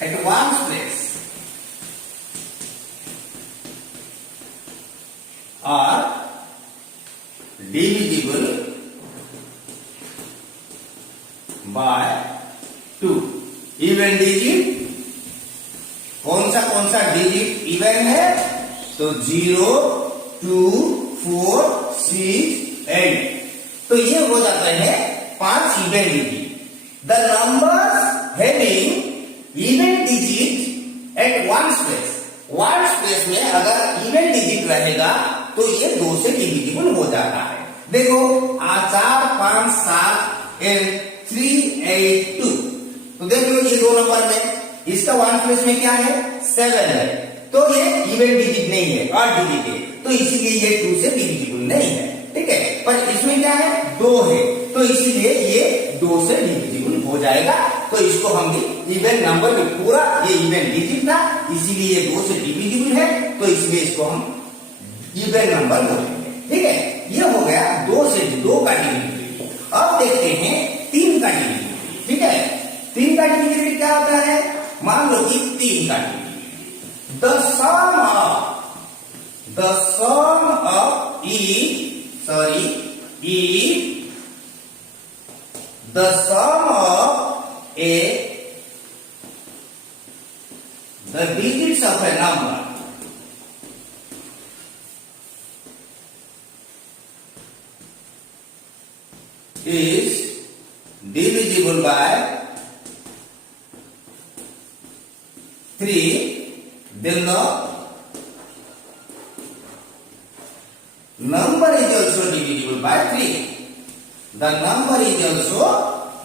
at ones place are divisible by 2. Even digit कौन सा digit even है? तो 0, 2, 4, 6, 8. तो ये हो जाता है 5 even digit. The numbers having even digit at ones place. Ones place में अगर इवन डिजिट रहेगा तो ये 2 से डिविजिबल हो जाता है. देखो 4, 5, 7 एंड 3, 8, 2. तो देख लो ये 2 नंबर में इसका वन प्लेस में क्या है? 7 है. तो ये इवन डिजिट नहीं है, ऑड डिजिट है, तो इसीलिए ये 2 से डिविजिबल नहीं है. ठीक है, पर इसमें क्या है? 2 है, तो इसीलिए ये 2 से डिविजिबल हो जाएगा. तो इसको हम भी इवन नंबर में पूरा ये इवन डिजिट था, इसीलिए ये 2 से डिविजिबल है, तो इसलिए इसको हम इवन नंबर बोलेंगे. ठीक है, ये हो गया 2 से 2 का डिविजिबिलिटी. अब देखते हैं 3 का डिविजिबिलिटी. ठीक है, 3 का डिविजिबिलिटी क्या होता है? मान लो कि 3 का divisibility the sum of the sum of the digits of a number is divisible by 3, then the number is also divisible by 3. The number is also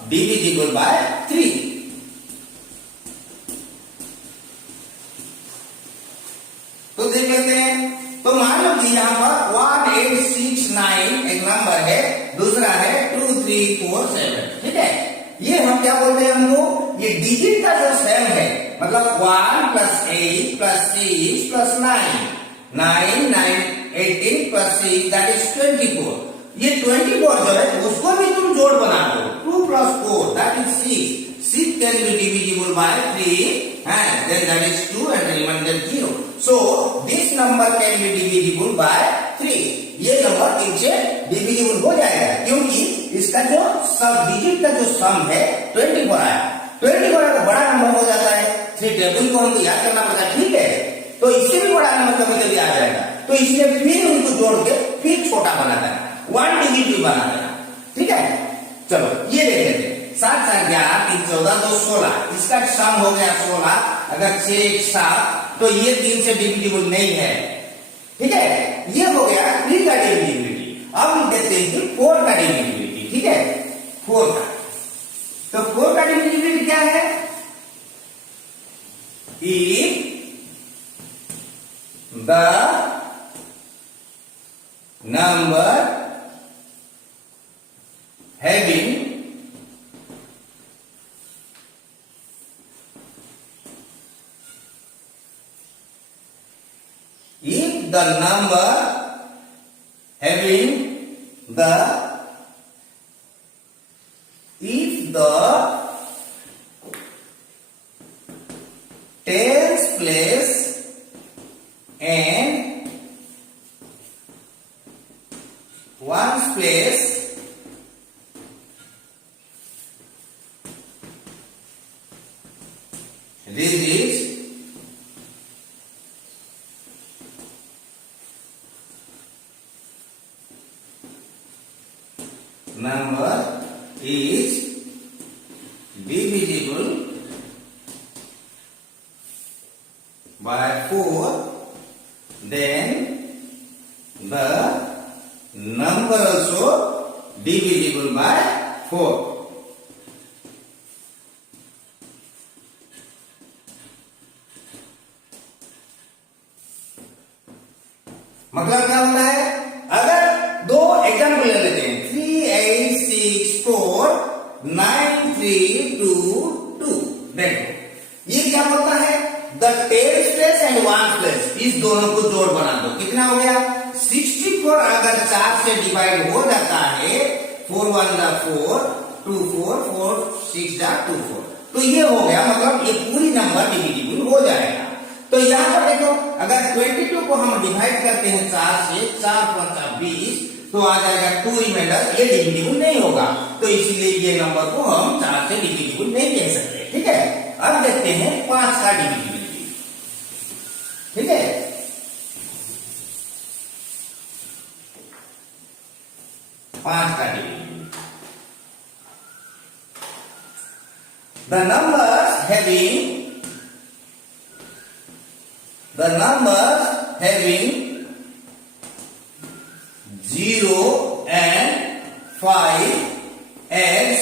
divisible by 3. तो देख लेते हैं. तो मान लो कि यहाँ पर 1, 8, 6, 9 एक नंबर है, दूसरा है 2, 3, 4, 7. ठीक है, ये हम क्या बोलते हैं? हम लोग ये डिजिट का जो सेम है, मतलब 1 + 8 + 6 + 9, 9, 18 + 6 दैट इज 24. ये 24 जो है उसको भी तुम जोड़ बना दो. 2 + 4 that is 6. 6 can be divisible by 3 and then that is 2 and the remainder 0. So this number can be divisible by 3. ये नंबर 3 से डिविजिबल हो जाएगा क्योंकि इसका जो सब डिजिट का जो सम है 24 आया. 24 का बड़ा नंबर हो जाता है. 3 टेबल को हमको याद करना पड़ता है. ठीक है, तो इससे भी बड़ा नंबर कभी कभी आ जाएगा, तो इसलिए फिर उनको जोड़ के फिर छोटा बना देना, 1 डिजिट भी बना देना. ठीक है, चलो ये देख लेते हैं. 7, 7, 11, 3, 14, 2, 16. इसका सम हो गया 16. अगर 6, 1, 7 तो ये 3 से डिविजिबल नहीं है. ठीक है, ये हो गया 3 का डिविजिबिलिटी. अब हम देखते हैं कि 4 का डिविजिबिलिटी. ठीक है, 4 का. तो 4 का डिविजिबिलिटी क्या है? If the number having the tens place and ones place digits number is divisible by 4, then the number also divisible by 4. मतलब क्या होता है? अगर 2 एग्जाम्पल ले लेते हैं, 3, 8, 6, 4, 9, 3, 2, 2. देखो ये क्या होता है? The tens place and one place, इस दोनों को जोड़ बना दो. कितना हो गया? 64. अगर 4 से डिवाइड हो जाता है, 4 1 जा 4, 2 4, 4 6 जा 2 4. तो ये हो गया, मतलब ये पूरी नंबर तो यहाँ पर देखो, अगर 22 को हम डिवाइड करते हैं 4 से, 4 पंचा 20, तो आ जाएगा 2 रिमाइंडर, ये डिविजिबल नहीं होगा, तो इसीलिए ये नंबर को हम 4 से डिविजिबल नहीं कह सकते। ठीक है, अब देखते हैं 5 का डिविजिबिलिटी। ठीक है, 5 का divisibility. The numbers having 0 and 5 as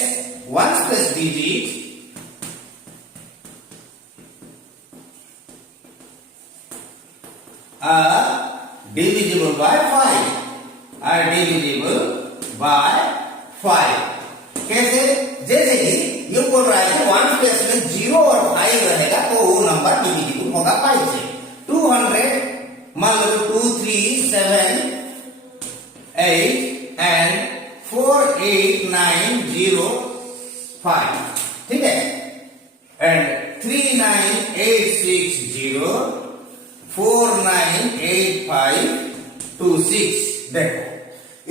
ones plus digit are divisible by 5. Are divisible by 5. कैसे? जैसे कि ये बोल रहा है कि 1 प्लस में 0 और 5 रहेगा तो वो नंबर डिविजिबल होगा 5 से। 200 मान लो 2, 3, 7, 8 and 4, 8, 9, 0, 5। ठीक है, एंड 3, 9, 8, 6, 0, 4, 9, 8, 5, 2, 6। देखो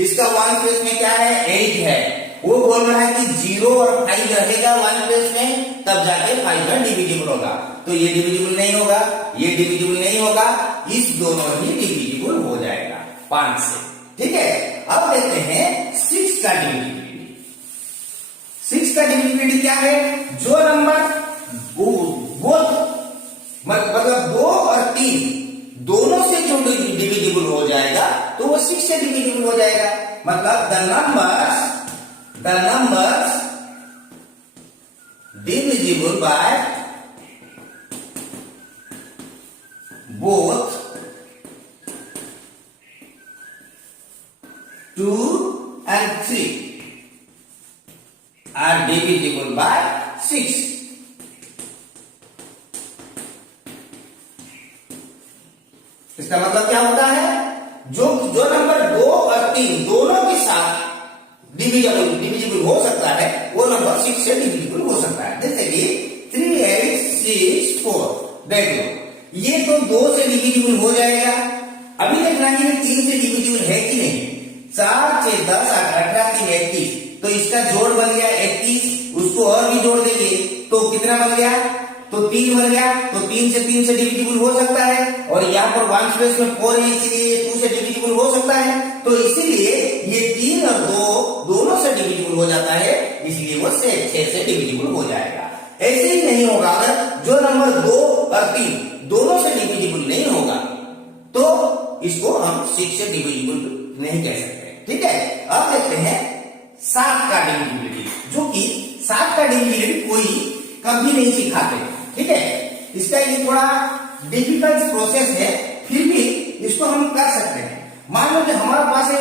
इसका 1 प्लेस में क्या है? 8 है। वो बोल रहा है कि 0 और 5 रहेगा 1 प्लेस में, तब जाके 5 में डिविजिबल होगा। तो ये डिविजिबल नहीं होगा, ये डिविजिबल नहीं होगा, इस दोनों ही डिविजिबल हो जाएगा 5 से। ठीक है, अब देखते हैं 6 का डिविजिबिलिटी। 6 का डिविजिबिलिटी क्या है? जो नंबर मतलब 2 और 3 दोनों से जो डिविजिबल हो जाएगा तो वो 6 से डिविजिबल हो जाएगा। मतलब the numbers divisible by both 2 and 3 are divisible by 6. इसका मतलब क्या होता है? जो नंबर 2 और 3 दोनों के साथ डिविजिबल हो सकता है वो नंबर 6 से डिविजिबल हो सकता है। जैसे कि 3, 8, 6, 4। देख लो ये तो 2 से डिविजिबल हो जाएगा। अभी देखना कि 3 से डिविजिबल है कि नहीं। 4, 6, 10, 18, 3, 21, तो इसका जोड़ बन गया 21। उसको और भी जोड़ देंगे तो कितना बन गया? तो 3 बन गया। तो 3 से डिविजिबल हो सकता है, और यहाँ पर 1 प्लेस में 4 है इसलिए 2 से डिविजिबल हो सकता है। तो इसीलिए ये 3 और 2 दोनों से डिविजिबल हो जाता है, इसलिए वो 6 से डिविजिबल हो जाएगा। ऐसे ही नहीं होगा अगर जो नंबर 2 और 3 दोनों से डिविजिबल नहीं होगा तो इसको हम 6 से डिविजिबल नहीं कह सकते। ठीक है, अब देखते हैं 7 का डिविजिबिलिटी, जो कि 7 का डिविजिबिलिटी कोई कभी नहीं सिखाते। ठीक है, इसका ये थोड़ा डिफिकल्ट प्रोसेस है, फिर भी इसको हम कर सकते हैं। मान लो कि हमारे पास है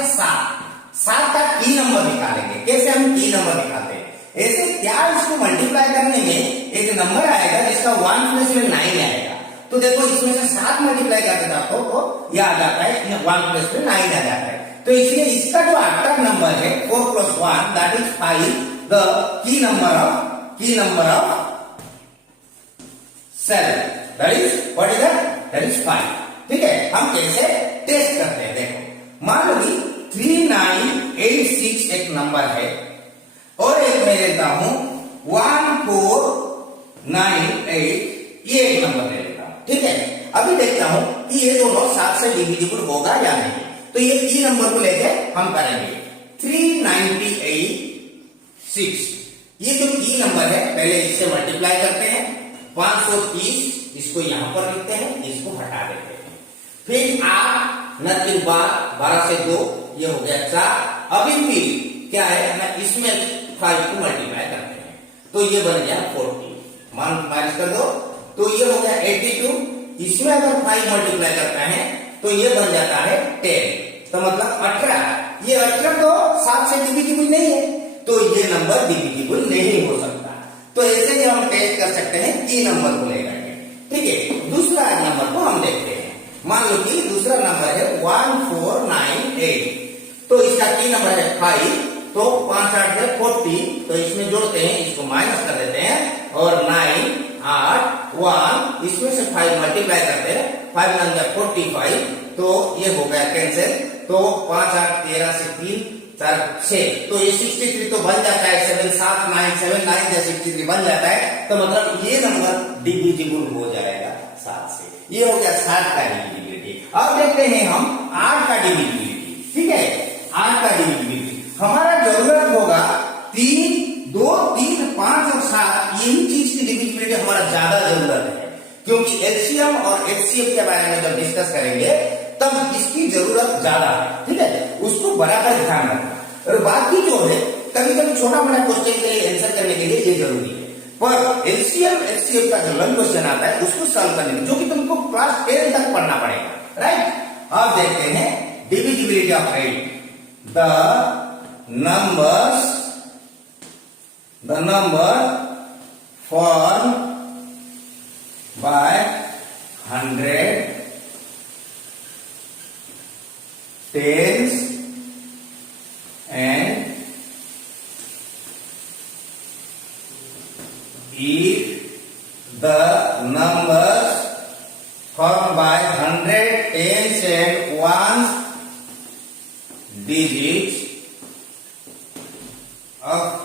7 का की नंबर निकालेंगे। कैसे हम की नंबर निकालते हैं? ऐसे क्या, इसको मल्टीप्लाई करने में एक नंबर आएगा जिसका 1 प्लस में 9 आएगा। तो देखो इसमें से 7 मल्टीप्लाई करते जाओ तो यह आ जाता है 1 प्लस में 9 आ जाता है। तो इसलिए इसका जो आफ्टर नंबर है 4 + 1 that is 5, the key number of 7, that is what is that is 5। ठीक है, हम कैसे टेस्ट करते हैं? देखो मान लो कि 3, 9, 8, 6 एक नंबर है, और एक मैं लेता हूं 1, 4, 9, 8, ये एक नंबर ले लेता हूं। ठीक है, अभी देखता हूं कि ये दोनों 7 से डिविजिबल होगा या नहीं। तो ये की नंबर को लेके हम करेंगे 398, 6। ये जो की नंबर है पहले इससे मल्टीप्लाई करते हैं, 530 इसको यहां पर लिखते हैं, इसको हटा देते हैं। फिर 8 न 3 12 से 2 ये हो गया 4। अभी फिर क्या है ना, इसमें 5 को मल्टीप्लाई करते हैं तो ये बन गया 40। माइनस कर दो तो ये हो गया 82। इसमें अगर 5 मल्टीप्लाई करता है तो ये बन जाता है 10, तो मतलब 18। ये 18 तो 7 से डिविजिबल नहीं है, तो ये नंबर डिविजिबल नहीं हो सकता। तो ऐसे ही हम टेस्ट कर सकते हैं की नंबर को लेकर के। ठीक है, दूसरा नंबर को हम देखते हैं। मान लो कि दूसरा नंबर है 1498, तो इसका की नंबर है 5, तो 5 8 40, तो इसमें जोड़ते हैं, इसको माइनस कर देते हैं, और 9 8 1 इसमें से 5 मल्टीप्लाई करते हैं, 5 9 45, तो ये हो गया कैंसिल, तो 5 8 13 से 3 4 6, तो ये 63 तो बन जाता है, 7 7 9 7 9 या 63 बन जाता है, तो मतलब ये नंबर डिविजिबल हो जाएगा 7 से। ये हो गया 7 का डिविजिबिलिटी। अब देखते हैं हम 8 का डिविजिबिलिटी। ठीक है, 8 का डिविजिबिलिटी हमारा जरूरत होगा 3 2 3 5 और 7, यही चीज की डिविजिबिलिटी हमारा ज्यादा जरूरत है, क्योंकि एलसीएम और एचसीएफ के बारे में जब डिस्कस करेंगे तब इसकी जरूरत ज्यादा है। ठीक है, उसको बराबर ध्यान रखना। और बाकी जो है कभी कभी छोटा मोटा क्वेश्चन के लिए आंसर करने के लिए ये जरूरी है, पर एलसीएम एचसीएफ का जो लंग क्वेश्चन आता है उसको सॉल्व करने में जो कि तुमको क्लास 10 तक पढ़ना पड़ेगा, राइट। अब देखते हैं divisibility of 8। the number formed by 100 tens and if the numbers formed by 100 tens and ones digits of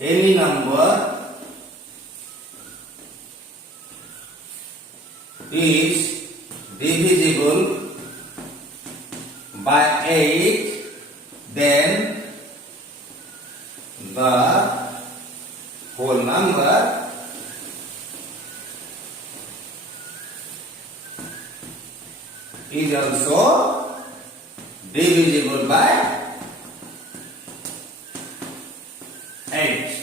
any number is divisible by 8, then the whole number is also divisible by 8।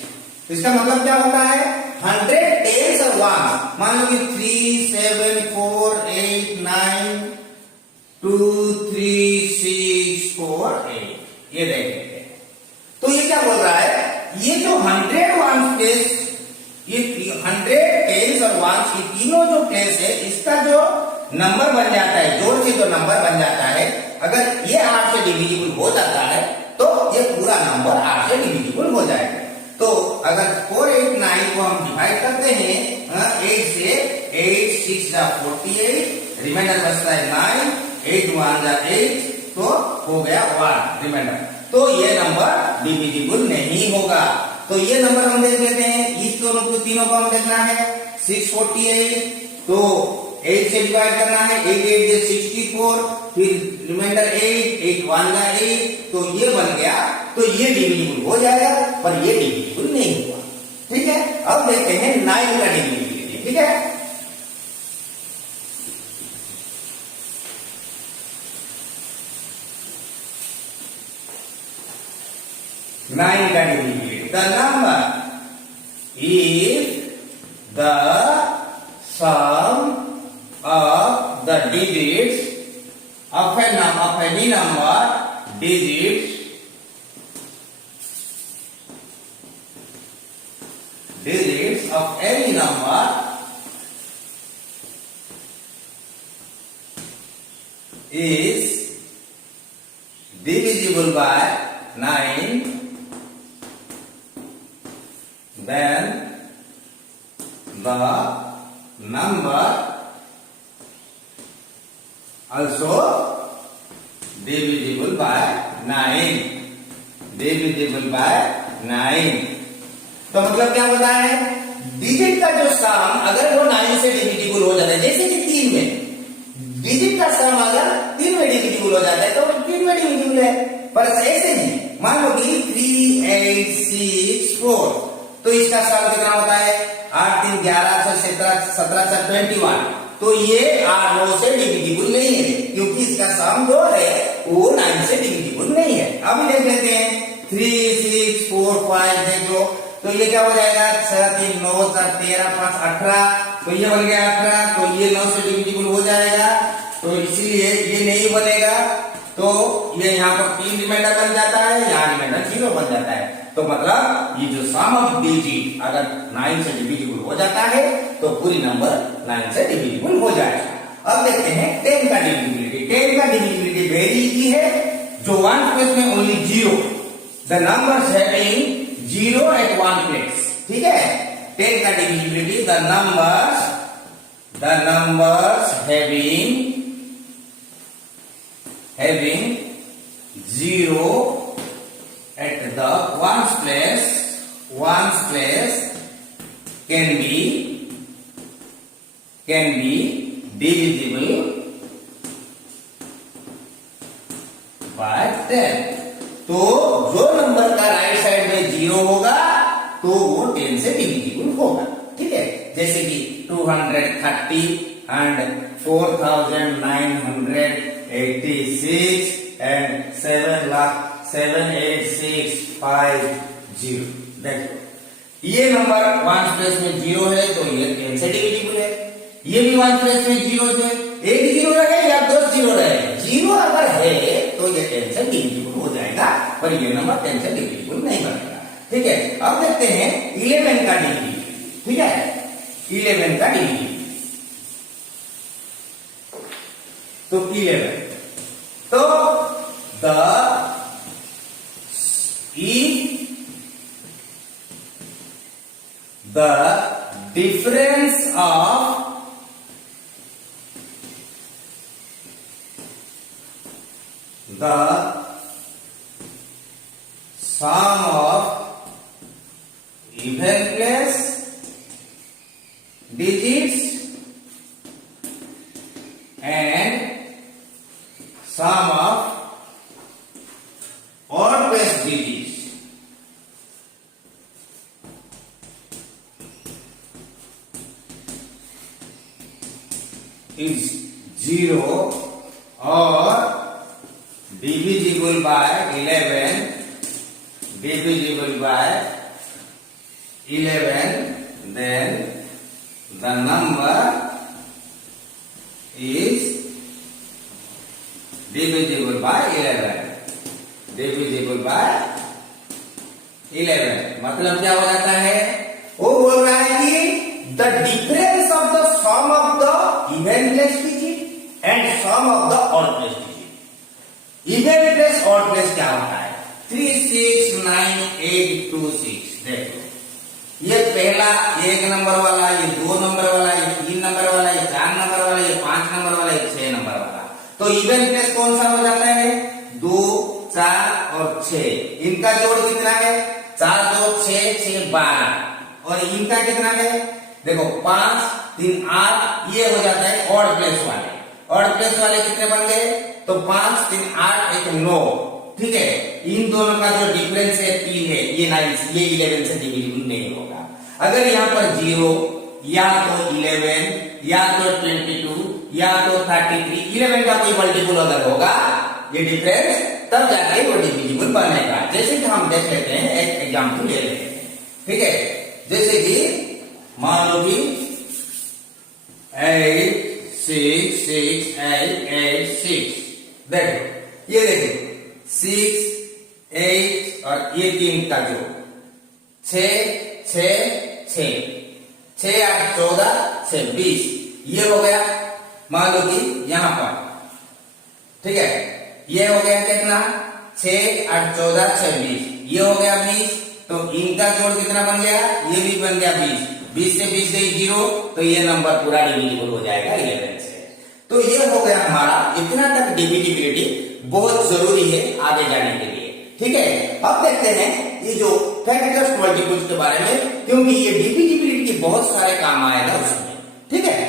इसका मतलब क्या होता है, 100 tense और once, मान लो कि 3 7 4 8 9 2 3 6 4 8, ये देखेंगे। तो ये क्या बोल रहा है, ये जो 100 वंस टेंस, ये 100 टेंस और वंस, ये तीनों जो टेंस है इसका जो नंबर बन जाता है, जोड़ से जो नंबर बन जाता है, अगर ये 8 से डिविजिबल हो जाता है तो ये पूरा नंबर 8 से डिविजिबल हो जाएगा। तो अगर 4 8 9 को हम डिवाइड करते हैं 8 से, 8 6 जा 48, रिमाइंडर बचता है 9, 8 1 जा 8, तो हो गया 1 रिमाइंडर। तो ये नंबर डिविजिबल नहीं होगा। तो ये नंबर हम देख लेते हैं, इस दोनों को तीनों को हम देखना है, 648, तो 8 से डिवाइड करना है, 8 8 64, फिर रिमाइंडर 8 8 1 जा 8, तो ये बन गया, तो ये डिविजिबल हो जाएगा, पर ये डिविजिबल नहीं हुआ। ठीक है, अब देखते हैं 9 का डिविजिबिलिटी। ठीक है, नाइन का divisibility, the number if the sum of the digits of any number digits of any number is divisible by 9, then the number also divisible by 9, divisible by 9। तो मतलब क्या होता है, डिजिट का जो सम अगर वो 9 से डिविजिबल हो जाता है, जैसे कि 3 में डिजिट का सम अगर 3 में डिविजिबल हो जाता है तो 3 में डिविजिबल है, पर ऐसे नहीं। मान लो कि 3 8 6 4, तो इसका सम कितना होता है, 8 3 11 6 17 17 21, तो ये 8 9 से डिविजिबल नहीं है, क्योंकि इसका सम जो है वो 9 से डिविजिबल नहीं है। अभी देख लेते हैं 3 6 4 5, देखो तो ये क्या हो जाएगा, 6 3 9 4 13 5 18, तो ये बन गया 18, तो ये 9 से डिविजिबल हो जाएगा, तो इसीलिए ये नहीं बनेगा, तो ये यहाँ पर 3 रिमाइंडर बन जाता है, यहाँ रिमाइंडर 0 बन जाता है। तो मतलब ये जो सम ऑफ डिजिट अगर 9 से डिविजिबल हो जाता है तो पूरी नंबर 9 से डिविजिबल हो जाएगा। अब देखते हैं 10 का डिविजिबिलिटी। 10 का डिविजिबिलिटी वेरी इजी है, जो 1 प्लेस में only 0, the numbers having 0 at 1 place। ठीक है, 10 का divisibility, the numbers having 0 at the ones place can be divisible by 10. तो जो नंबर का राइट साइड में 0 होगा तो वो 10 से डिविजिबल होगा, ठीक है। जैसे कि 230 and 4986 and 7,78,650। देखो ये नंबर वन प्लेस में 0 है तो ये 10 से डिविजिबल है। ये भी वन प्लेस में 0 है, एक 0 रहे या 2 0 रहे, 0 अगर है तो ये 10 से डिविजिबल हो जाएगा, पर ये नंबर 10 से डिविजिबल नहीं बनेगा, ठीक है। अब देखते हैं 11 का डिविजिबिलिटी, ठीक है। 11 का डिविजिबिलिटी तो 11, तो the difference of the sum of even place digits and sum of odd place digits is 0 or divisible by 11, then the number is divisible by 11, मतलब क्या हो जाता है, वो बोल रहा है कि the difference of the sum of the even place digit and sum of the odd place digit. Even place odd place क्या होता है, 36986। देखो ये पहला 1 नंबर वाला, ये 2 नंबर वाला, ये 3 नंबर वाला, ये 4 नंबर वाला, ये 5 नंबर वाला, ये 6 नंबर वाला। तो इवन प्लेस कौन सा हो जाता है, 2 4 और 6। इनका जोड़ कितना है, 4 2 6 6 12, और इनका कितना है, देखो 5 3 8, ये हो जाता है ऑड प्लेस वाले। ऑड प्लेस वाले कितने बन गए, तो 5 3 8 1 9, ठीक है। इन दोनों का जो डिफरेंस है 3 है, ये 11 से डिविजिबल नहीं होगा। अगर यहाँ पर 0 या तो 11 या तो 22 या तो 33, 11 का कोई मल्टीपल अगर होगा ये डिफरेंस, तब जाके वो डिविजिबल बनेगा। जैसे कि हम देख लेते हैं, एक एग्जाम्पल ले लेते हैं, ठीक है। जैसे कि मान लो कि 8 6 6 8 8 6, देखो ये देखो 6 8 और ये 3 का जो 6 6 6 6 8 14 6 20, ये हो गया। मान लो कि यहां पर, ठीक है, ये हो गया कितना, 6 8 14 6 20, ये हो गया 20। तो इनका जोड़ कितना बन गया, ये भी बन गया 20। 20 से 20 गई 0, तो ये नंबर पूरा डिविजिबल हो जाएगा 11 से। तो ये हो गया हमारा, इतना तक डिविजिबिलिटी बहुत जरूरी है आगे जाने के लिए, ठीक है। अब देखते हैं ये जो फैक्टर्स मल्टीपल्स के बारे में, क्योंकि ये डिविजिबिलिटी के बहुत सारे काम आएगा उसमें, ठीक है।